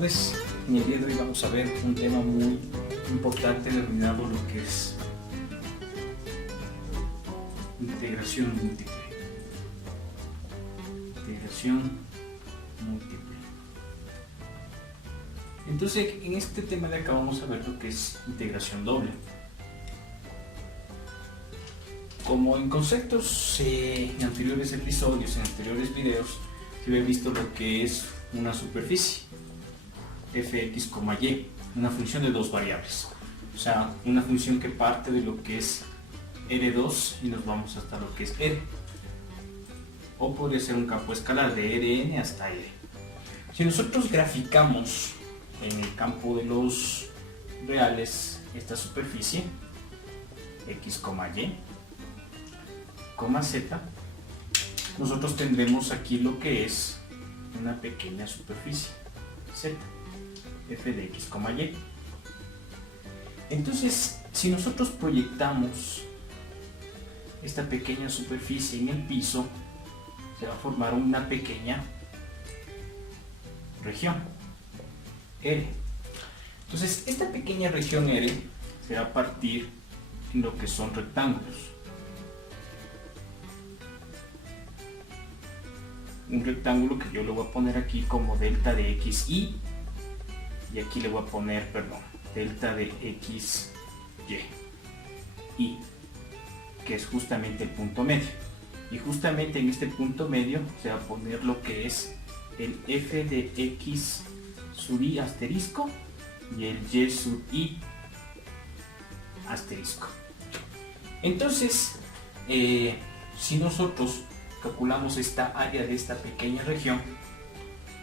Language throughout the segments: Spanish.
tardes. En el día de hoy vamos a ver un tema muy importante denominado lo que es integración múltiple. Integración múltiple. Entonces, en este tema de acá vamos a ver lo que es integración doble. Como en conceptos en anteriores episodios, en anteriores videos, se había visto lo que es una superficie fx, y, una función de dos variables, o sea, una función que parte de lo que es R2 y nos vamos hasta lo que es R, o podría ser un campo escalar de Rn hasta R. Si nosotros graficamos en el campo de los reales esta superficie x, y, z, nosotros tendremos aquí lo que es una pequeña superficie z, f de x, y. Entonces, si nosotros proyectamos esta pequeña superficie en el piso, se va a formar una pequeña región R. Entonces, esta pequeña región R se va a partir en lo que son rectángulos. Un rectángulo que yo le voy a poner aquí como delta de xy, y aquí le voy a poner, delta de xy, que es justamente el punto medio. Y justamente en este punto medio se va a poner lo que es el f de x sub y asterisco y el y sub y asterisco. Entonces, si nosotros calculamos esta área de esta pequeña región,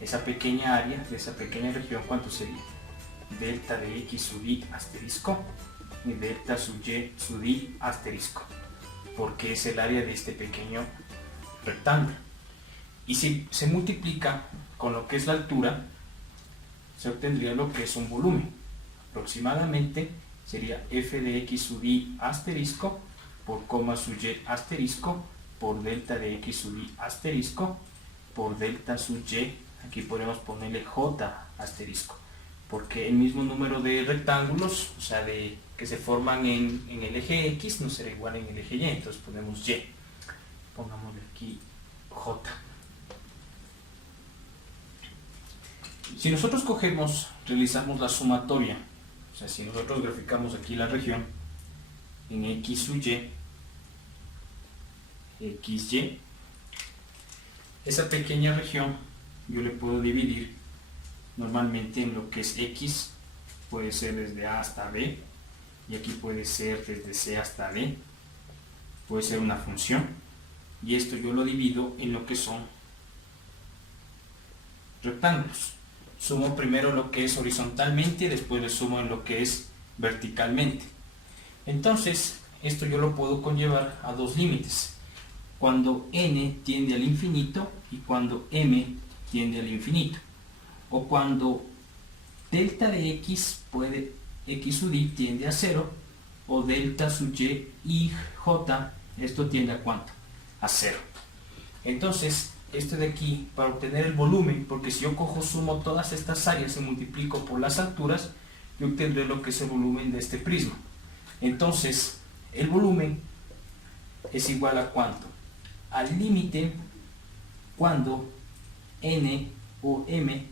esa pequeña área de esa pequeña región, ¿cuánto sería? Delta de x sub y asterisco y delta sub y sub y asterisco, porque es el área de este pequeño rectángulo. Y si se multiplica con lo que es la altura, se obtendría lo que es un volumen. Aproximadamente sería f de x sub y asterisco por coma sub y asterisco por delta de x sub y asterisco por delta sub y, aquí podemos ponerle j asterisco, porque el mismo número de rectángulos, o sea, que se forman en el eje x, no será igual en el eje y, entonces ponemos y, pongámosle aquí j. Si nosotros realizamos la sumatoria, o sea, si nosotros graficamos aquí la región en x sub y, xy, esa pequeña región yo le puedo dividir normalmente en lo que es x, puede ser desde a hasta b, y aquí puede ser desde c hasta d, puede ser una función, y esto yo lo divido en lo que son rectángulos. Sumo primero lo que es horizontalmente y después le sumo en lo que es verticalmente. Entonces, esto yo lo puedo conllevar a dos límites: cuando n tiende al infinito y cuando m tiende al infinito, o cuando delta de x sub y tiende a 0, o delta sub y j, esto tiende a ¿cuánto? A 0. Entonces, esto de aquí, para obtener el volumen, porque si yo sumo todas estas áreas y multiplico por las alturas, yo obtendré lo que es el volumen de este prisma. Entonces, el volumen es igual a ¿cuánto? Al límite cuando n o m,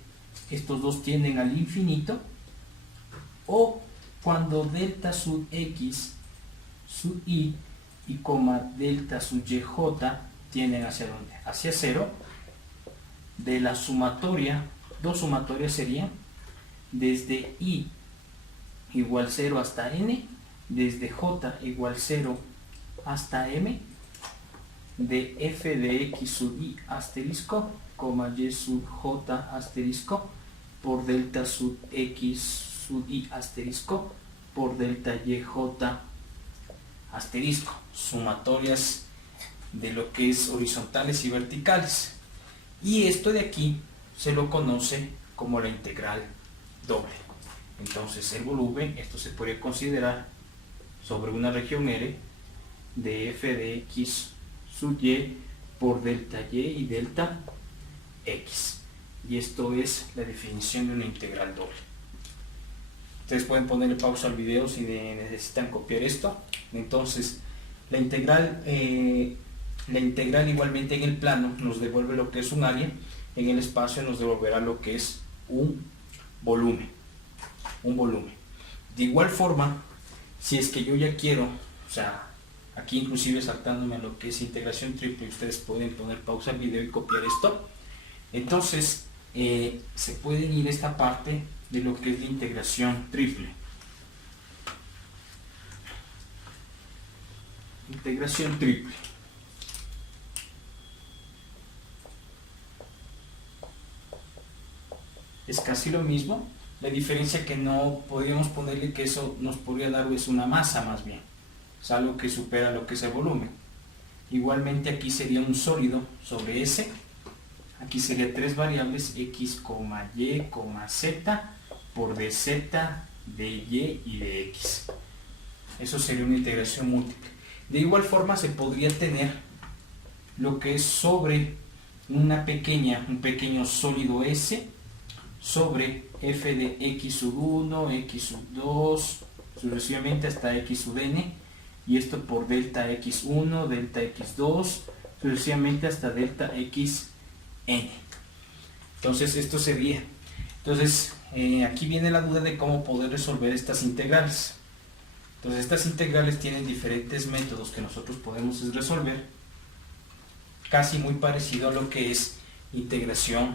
estos dos tienden al infinito, o cuando delta sub x sub y delta sub y j tienden hacia ¿dónde? Hacia 0. De la sumatoria, dos sumatorias serían desde i igual 0 hasta n, desde j igual 0 hasta m, de f de x sub y asterisco, y sub j asterisco, por delta sub x sub y asterisco, por delta y j asterisco. Sumatorias de lo que es horizontales y verticales. Y esto de aquí se lo conoce como la integral doble. Entonces el volumen, esto se puede considerar sobre una región R de f de x sub y por delta y delta x. y esto es la definición de una integral doble. Ustedes pueden ponerle pausa al video si necesitan copiar esto. Entonces la integral igualmente en el plano nos devuelve lo que es un área, en el espacio nos devolverá lo que es un volumen. De igual forma, si es que yo ya quiero, o sea, aquí inclusive saltándome a lo que es integración triple, ustedes pueden poner pausa al video y copiar esto. Entonces se pueden ir a esta parte de lo que es la integración triple. Integración triple. Es casi lo mismo, la diferencia que no podríamos ponerle que eso nos podría dar es una masa más bien, es algo que supera lo que es el volumen. Igualmente aquí sería un sólido sobre S, aquí sería tres variables x, y, z por dz, dy y dx. Eso sería una integración múltiple. De igual forma se podría tener lo que es sobre un pequeño sólido S sobre f de x sub 1, x sub 2, sucesivamente hasta x sub n, y esto por delta x1, delta x2, sucesivamente hasta delta xn. Entonces esto sería. Entonces aquí viene la duda de cómo poder resolver estas integrales. Entonces estas integrales tienen diferentes métodos que nosotros podemos resolver, casi muy parecido a lo que es integración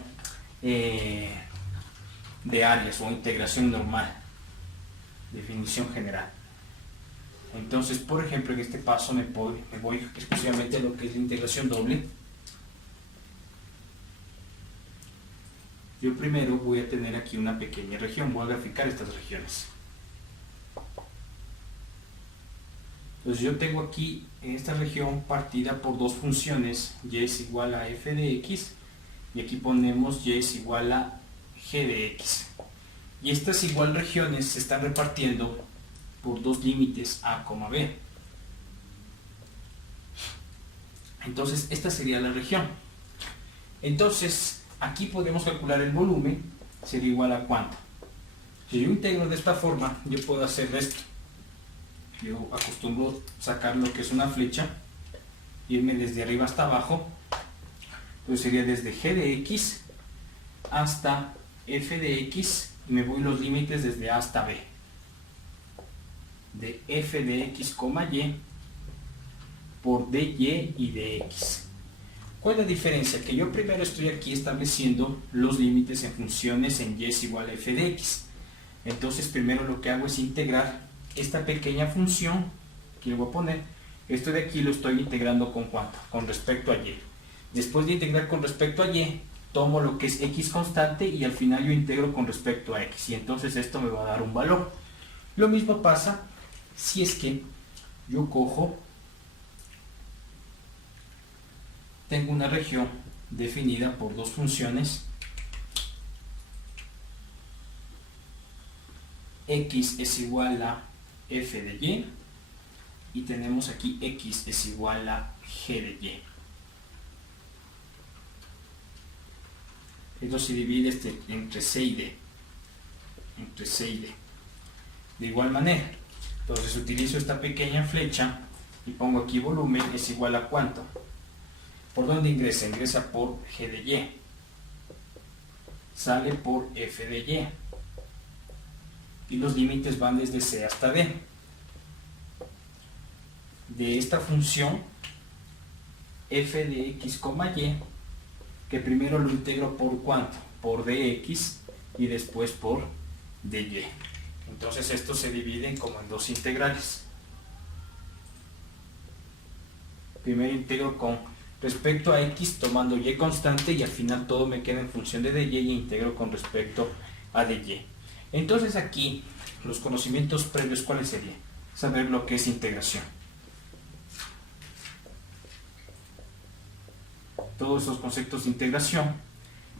de áreas o integración normal, definición general. Entonces, por ejemplo, en este paso me voy exclusivamente a lo que es la integración doble. Yo primero voy a tener aquí una pequeña región, voy a graficar estas regiones. Entonces yo tengo aquí en esta región partida por dos funciones, y es igual a f de x, y aquí ponemos y es igual a g de x. Y estas igual regiones se están repartiendo por dos límites a, b. Entonces esta sería la región. Entonces aquí podemos calcular el volumen, sería igual a cuánto. Si yo integro de esta forma, yo puedo hacer esto. Yo acostumbro sacar lo que es una flecha, irme desde arriba hasta abajo. Entonces sería desde g de x hasta f de x, y me voy los límites desde a hasta b, de f de x, y por dy y dx. ¿Cuál es la diferencia? Que yo primero estoy aquí estableciendo los límites en funciones en y es igual a f de x. Entonces primero lo que hago es integrar esta pequeña función que le voy a poner. Esto de aquí lo estoy integrando con cuánto, con respecto a y. Después de integrar con respecto a y, tomo lo que es x constante y al final yo integro con respecto a x, y entonces esto me va a dar un valor. Lo mismo pasa si es que yo tengo una región definida por dos funciones, x es igual a f de y, y tenemos aquí x es igual a g de y. Esto se divide entre c y d. De igual manera, entonces utilizo esta pequeña flecha y pongo aquí volumen es igual a cuánto. ¿Por dónde ingresa? Ingresa por g de y. Sale por f de y. Y los límites van desde c hasta d. De esta función f de x, y, que primero lo integro por cuánto, por dx, y después por dy. Entonces estos se dividen como en dos integrales. Primero integro con respecto a x tomando y constante, y al final todo me queda en función de dy, y integro con respecto a dy. Entonces aquí los conocimientos previos, ¿cuáles serían? Saber lo que es integración. Todos esos conceptos de integración,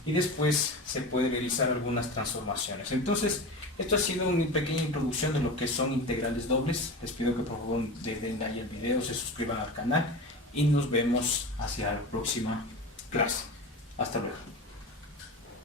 y después se puede realizar algunas transformaciones. Entonces esto ha sido una pequeña introducción de lo que son integrales dobles. Les pido que por favor le den like al video, se suscriban al canal y nos vemos hacia la próxima clase. Hasta luego.